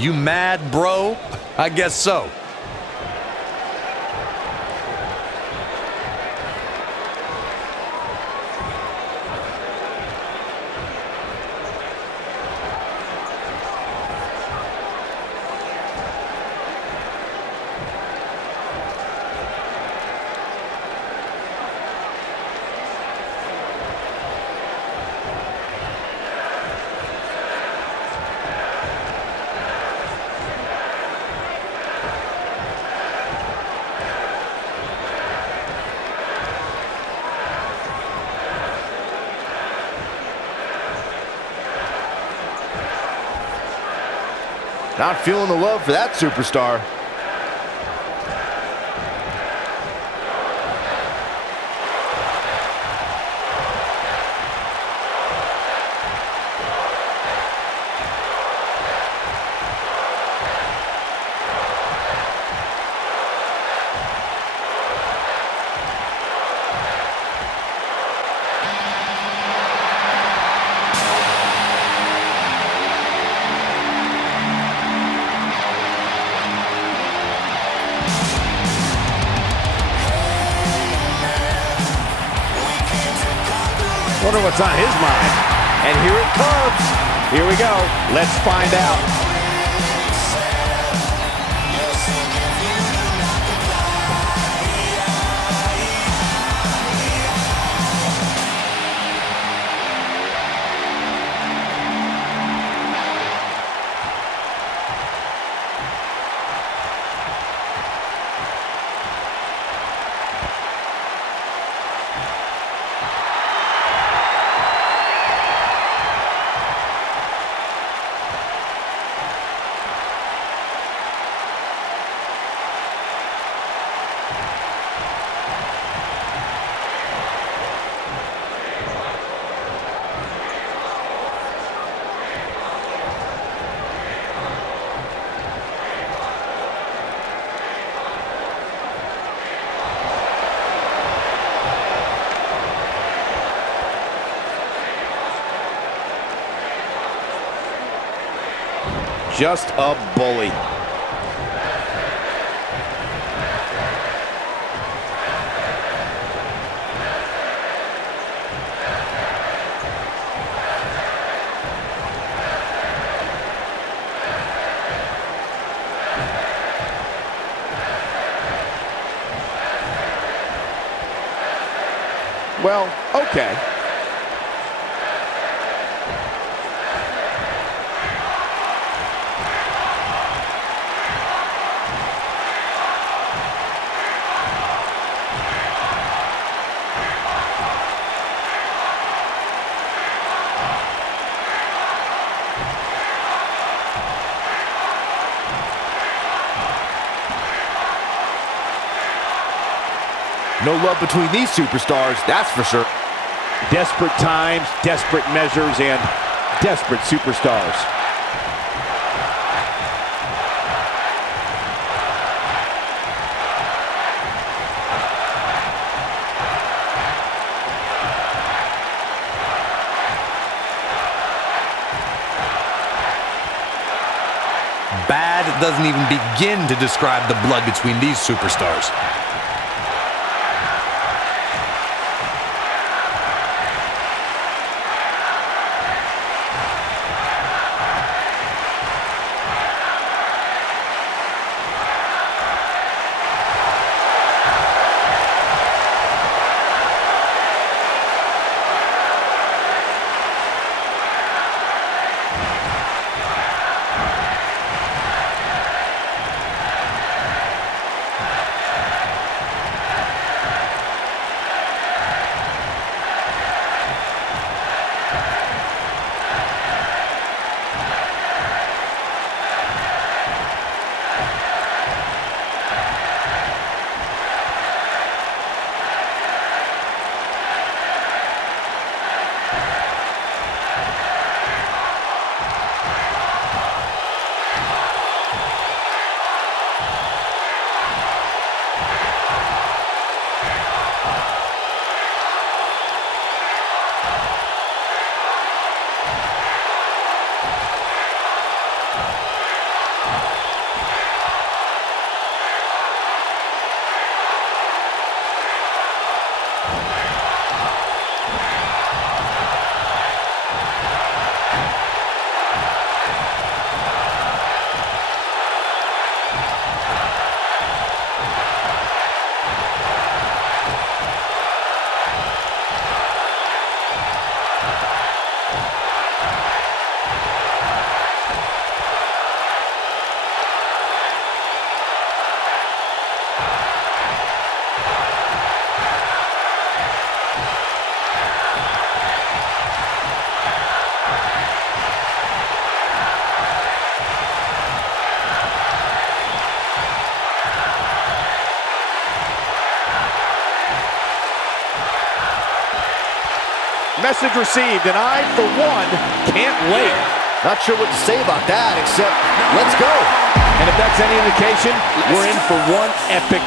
You mad, bro? I guess so. Not feeling the love for that superstar. Wonder what's on his mind. And here it comes. Here we go. Let's find out. Just a bully. Well, okay. No love between these superstars, that's for sure. Desperate times, desperate measures, and desperate superstars. Bad doesn't even begin to describe the blood between these superstars. Message received, and I, for one, can't wait. Not sure what to say about that, except let's go. And if that's any indication, we're in for one epic